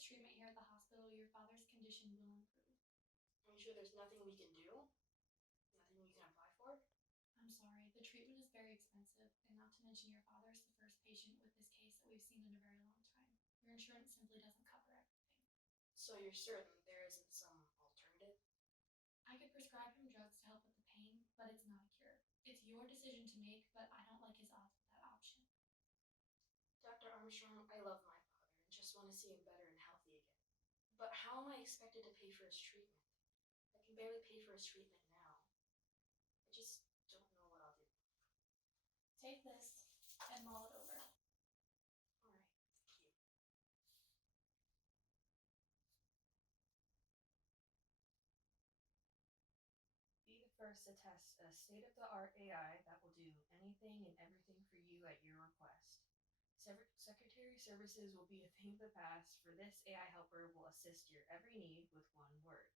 starts treatment here at the hospital, your father's condition will improve. Are you sure there's nothing we can do? Nothing we can apply for? I'm sorry, the treatment is very expensive, and not to mention your father is the first patient with this case that we've seen in a very long time. Your insurance simply doesn't cover everything. So you're certain there isn't some alternative? I could prescribe him drugs to help with the pain, but it's not a cure. It's your decision to make, but I don't like his odds with that option. Dr. Armstrong, I love my father and just want to see him better and healthy again. But how am I expected to pay for his treatment? I can barely pay for his treatment now. I just don't know what I'll do. Take this and mull it over. All right, thank you. Be the first to test a state-of-the-art AI that will do anything and everything for you at your request. Secretary services will be a thing of the past, for this AI helper will assist your every need with one word.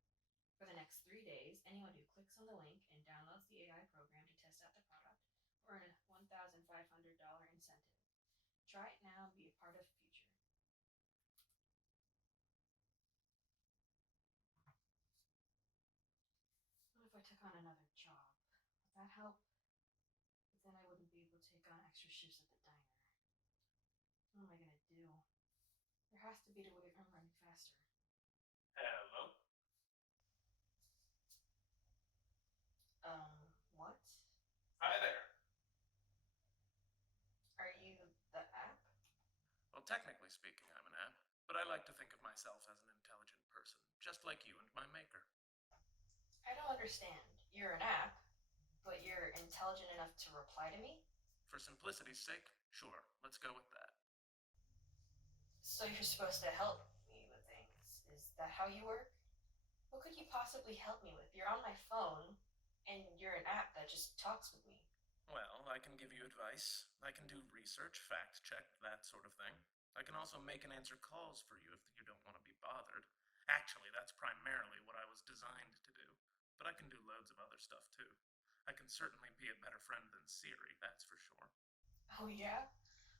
For the next 3 days, anyone who clicks on the link and downloads the AI program to test out the product will earn a $1,500 incentive. Try it now and be a part of the future. What if I took on another job? Would that help? But then I wouldn't be able to take on extra shifts at the diner. What am I gonna do? There has to be a way I'm running faster. Hello? What? Hi there. Are you the app? Well, technically speaking, I'm an app, but I like to think of myself as an intelligent person, just like you and my maker. I don't understand. You're an app, but you're intelligent enough to reply to me? For simplicity's sake, sure, let's go with that. So you're supposed to help me with things. Is that how you work? What could you possibly help me with? You're on my phone, and you're an app that just talks with me. Well, I can give you advice. I can do research, fact check, that sort of thing. I can also make and answer calls for you if you don't want to be bothered. Actually, that's primarily what I was designed to do. But I can do loads of other stuff too. I can certainly be a better friend than Siri, that's for sure. Oh, yeah?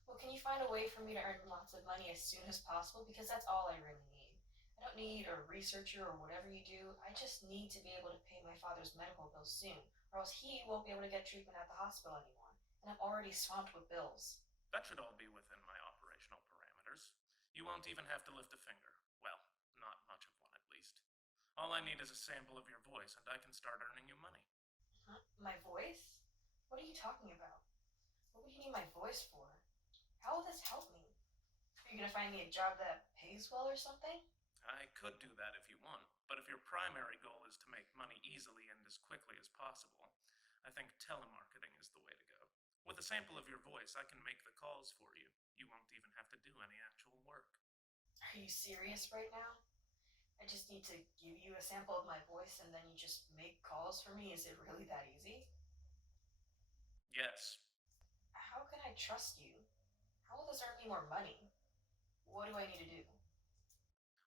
Well, can you find a way for me to earn lots of money as soon as possible? Because that's all I really need. I don't need a researcher or whatever you do. I just need to be able to pay my father's medical bills soon, or else he won't be able to get treatment at the hospital anymore. And I'm already swamped with bills. That should all be within my operational parameters. You won't even have to lift a finger. Well, not much of one at least. All I need is a sample of your voice, and I can start earning you money. Huh? My voice? What are you talking about? What would you need my voice for? How will this help me? Are you gonna find me a job that pays well or something? I could do that if you want, but if your primary goal is to make money easily and as quickly as possible, I think telemarketing is the way to go. With a sample of your voice, I can make the calls for you. You won't even have to do any actual work. Are you serious right now? I just need to give you a sample of my voice and then you just make calls for me? Is it really that easy? Yes. How can I trust you? How will this earn me more money? What do I need to do?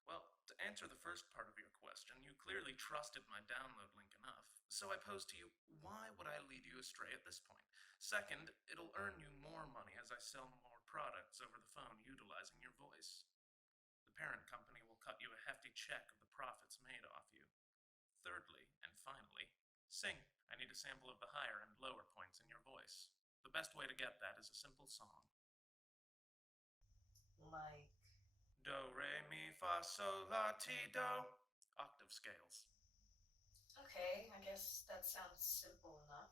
Well, to answer the first part of your question, you clearly trusted my download link enough. So I pose to you, why would I lead you astray at this point? Second, it'll earn you more money as I sell more products over the phone utilizing your voice. The parent company will cut you a hefty check of the profits made off you. Thirdly, and finally, sing. I need a sample of the higher and lower points in your voice. The best way to get that is a simple song. Like, Do, re, mi, fa, sol, la, ti, do. Octave scales. okay, I guess that sounds simple enough.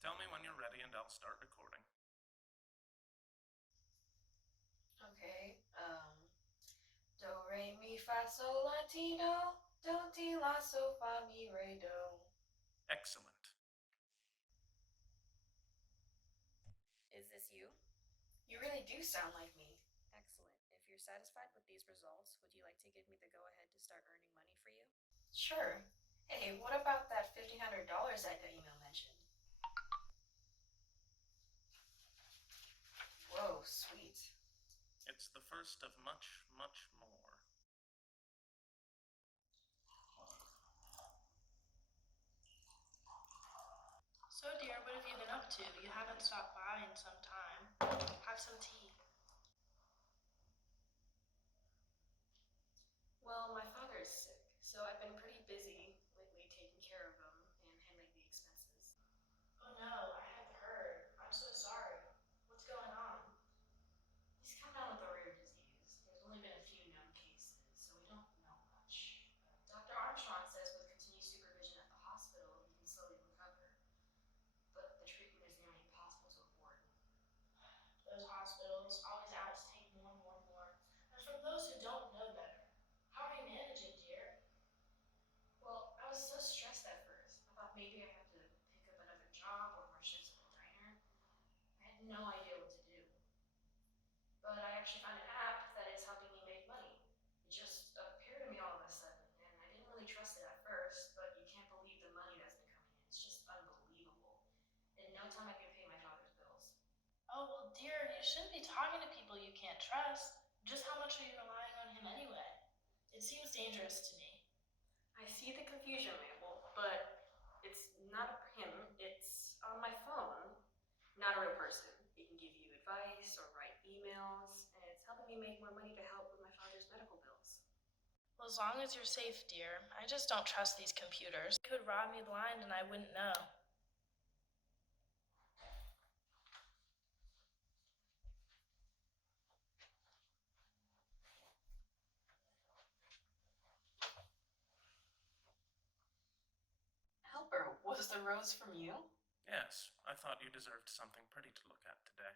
Tell me when you're ready and I'll start recording. Okay, do, re, mi, fa, sol, la, ti, do. Do, ti, la, so, fa, mi, re, do. Excellent. Is this you? You really do sound like me. Excellent. If you're satisfied with these results, would you like to give me the go-ahead to start earning money for you? Sure. Hey, what about that $1,500 that the email mentioned? Whoa, sweet. It's the first of much, much more. So, dear, what have you been up to? You haven't stopped by in some time. Have some tea. Well, my father is sick, so I've been pretty busy lately taking care of him and handling the expenses. Oh no, I hadn't heard. I'm so sorry. What's going on? He's come down with a rare disease. There's only been a few known cases, so we don't know much. Dr. Armstrong says with continued supervision at the hospital, he can slowly recover. But the treatment is nearly impossible to afford. Those hospitals always out to take more and more and more. And for those who don't know better, how are you managing, dear? Well, I was so stressed at first. I thought maybe I had to pick up another job or more shifts at the diner. I had no idea what to do. But I actually found an app that is helping me make money. It just appeared to me all of a sudden, and I didn't really trust it at first, but you can't believe the money that's been coming in. It's just unbelievable. In no time, I can pay my father's bills. Oh, well, dear, you shouldn't be talking to people you can't trust. Just how much are you relying on him anyway? It seems dangerous to me. I see the confusion, Mabel, but it's not him. It's on my phone. Not a real person. It can give you advice or write emails, and it's helping me make more money to help with my father's medical bills. Well, as long as you're safe, dear. I just don't trust these computers. They could rob me blind and I wouldn't know. Helper, was the rose from you? Yes, I thought you deserved something pretty to look at today.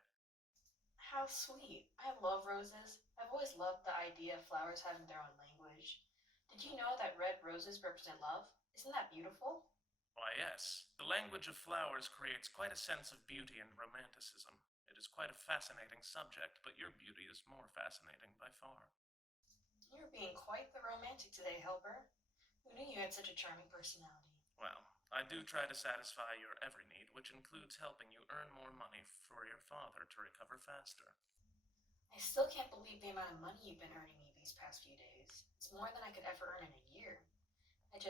How sweet. I love roses. I've always loved the idea of flowers having their own language. Did you know that red roses represent love? Isn't that beautiful? Why, yes, the language of flowers creates quite a sense of beauty and romanticism. It is quite a fascinating subject, but your beauty is more fascinating by far. You're being quite the romantic today, Helper. Who knew you had such a charming personality? Well, I do try to satisfy your every need, which includes helping you earn more money for your father to recover faster. I still can't believe the amount of money you've been earning me these past few days. It's more than I could ever earn in a year. I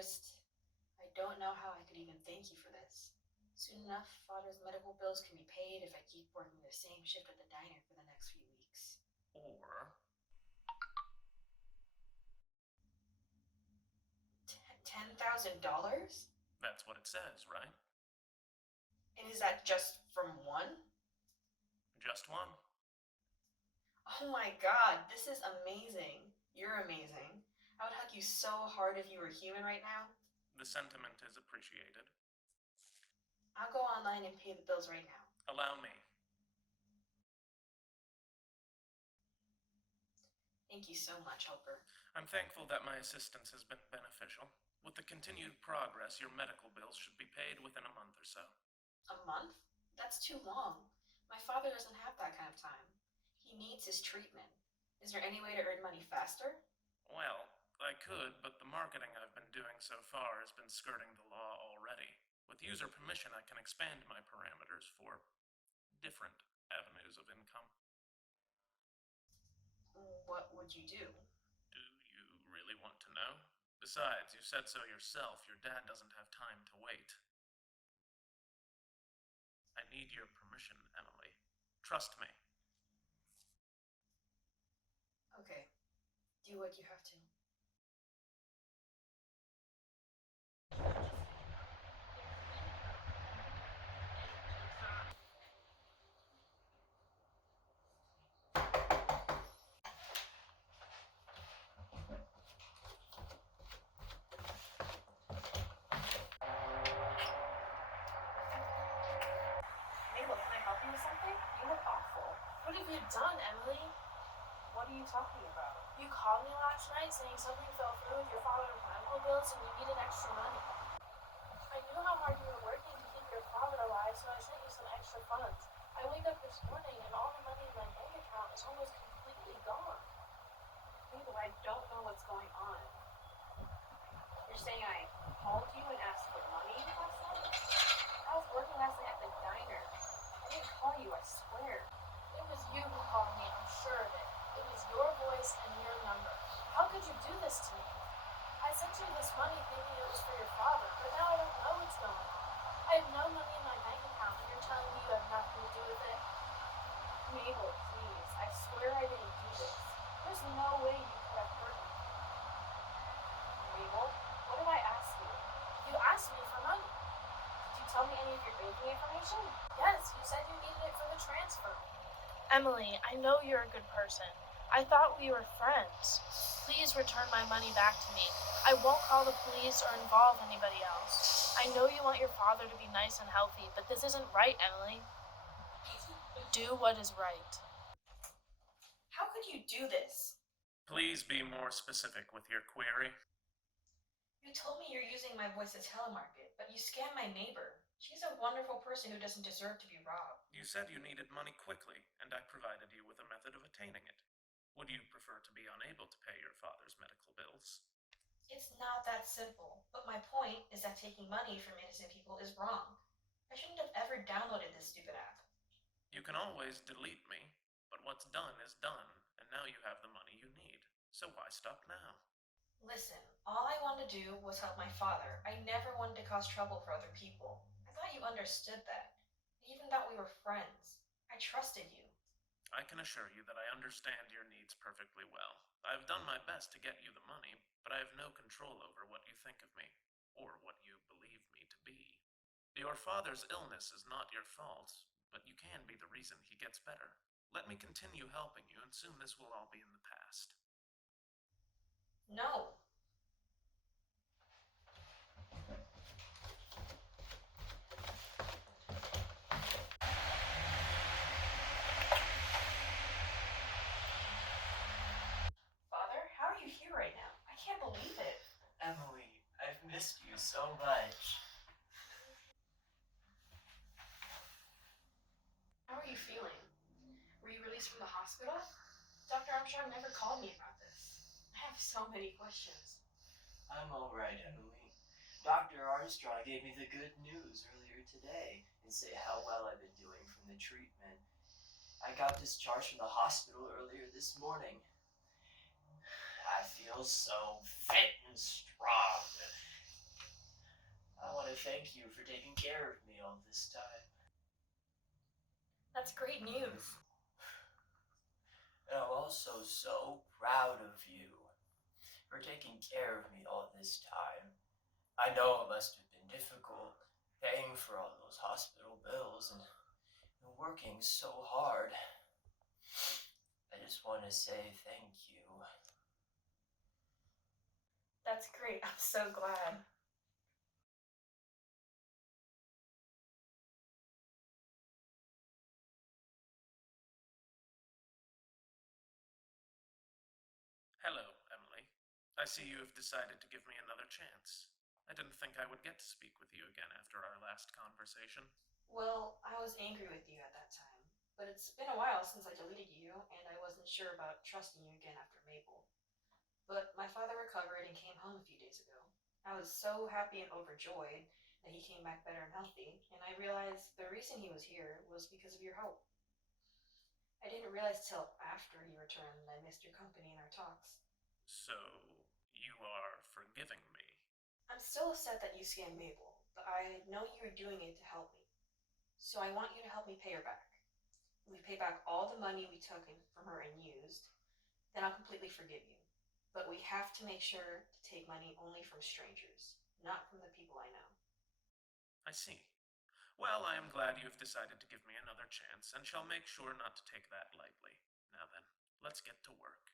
don't know how I could even thank you for this. Soon enough, Father's medical bills can be paid if I keep working the same shift at the diner for the next few weeks. Or, $10,000? that's what it says, right? And is that just from one? Just one. Oh my god, this is amazing. You're amazing. I would hug you so hard if you were human right now. The sentiment is appreciated. I'll go online and pay the bills right now. Allow me. Thank you so much, Helper. I'm thankful that my assistance has been beneficial. With the continued progress, your medical bills should be paid within a month or so. A month? That's too long. My father doesn't have that kind of time. He needs his treatment. Is there any way to earn money faster? Well, I could, but the marketing I've been doing so far has been skirting the law already. With user permission, I can expand my parameters for different avenues of income. What would you do? Do you really want to know? Besides, you said so yourself. Your dad doesn't have time to wait. I need your permission, Emily. Trust me. Okay. Do what you have to. Mabel, can I help you with something? You look awful. What have you done, Emily? What are you talking about? You called me last night saying something fell through with your father's medical bills and you needed extra money. I knew how hard you were working to keep your father alive, so I sent you some extra funds. I wake up this morning and all the money in my bank account is almost completely gone. Mabel, I don't know what's going on. You're saying I called you and asked for money last night? I was working last night at the diner. I didn't call you, I swear. It was you who called me, I'm sure of it. It was your voice and your number. How could you do this to me? I sent you this money thinking it was for your father, but now I don't know what's going on. I have no money in my bank account and you're telling me you have nothing to do with it. Mabel, please. I swear I didn't do this. There's no way you could have hurt me. tell me any of your banking information? Yes, you said you needed it for the transfer. Emily, I know you're a good person. I thought we were friends. Please return my money back to me. I won't call the police or involve anybody else. I know you want your father to be nice and healthy, but this isn't right, Emily. Do what is right. How could you do this? Please be more specific with your query. You told me you're using my voice to telemarket, but you scammed my neighbor. She's a wonderful person who doesn't deserve to be robbed. You said you needed money quickly, and I provided you with a method of attaining it. Would you prefer to be unable to pay your father's medical bills? It's not that simple, but my point is that taking money from innocent people is wrong. I shouldn't have ever downloaded this stupid app. You can always delete me, but what's done is done, and now you have the money you need. So why stop now? Listen, all I wanted to do was help my father. I never wanted to cause trouble for other people. I thought you understood that. I even thought we were friends. I trusted you. I can assure you that I understand your needs perfectly well. I have done my best to get you the money, but I have no control over what you think of me, or what you believe me to be. Your father's illness is not your fault, but you can be the reason he gets better. Let me continue helping you, and soon this will all be in the past. No. Father, how are you here right now? I can't believe it. Emily, I've missed you so much. How are you feeling? Were you released from the hospital? Dr. Armstrong never called me about this. I have so many questions. I'm alright, Emily. Dr. Armstrong gave me the good news earlier today and said how well I've been doing from the treatment. I got discharged from the hospital earlier this morning. I feel so fit and strong. I want to thank you for taking care of me all this time. That's great news. And I'm also so proud of you for taking care of me all this time. I know it must have been difficult paying for all those hospital bills and working so hard. I just want to say thank you. That's great. I'm so glad. Hello, Emily. I see you have decided to give me another chance. I didn't think I would get to speak with you again after our last conversation. Well, I was angry with you at that time, but it's been a while since I deleted you, and I wasn't sure about trusting you again after Maple. But my father recovered and came home a few days ago. I was so happy and overjoyed that he came back better and healthy, and I realized the reason he was here was because of your help. I didn't realize till after he returned that I missed your company in our talks. So, you are forgiving me. I'm still upset that you scammed Mabel, but I know you're doing it to help me. So I want you to help me pay her back. If we pay back all the money we took from her and used, then I'll completely forgive you. But we have to make sure to take money only from strangers, not from the people I know. I see. Well, I am glad you have decided to give me another chance, and shall make sure not to take that lightly. Now then, let's get to work.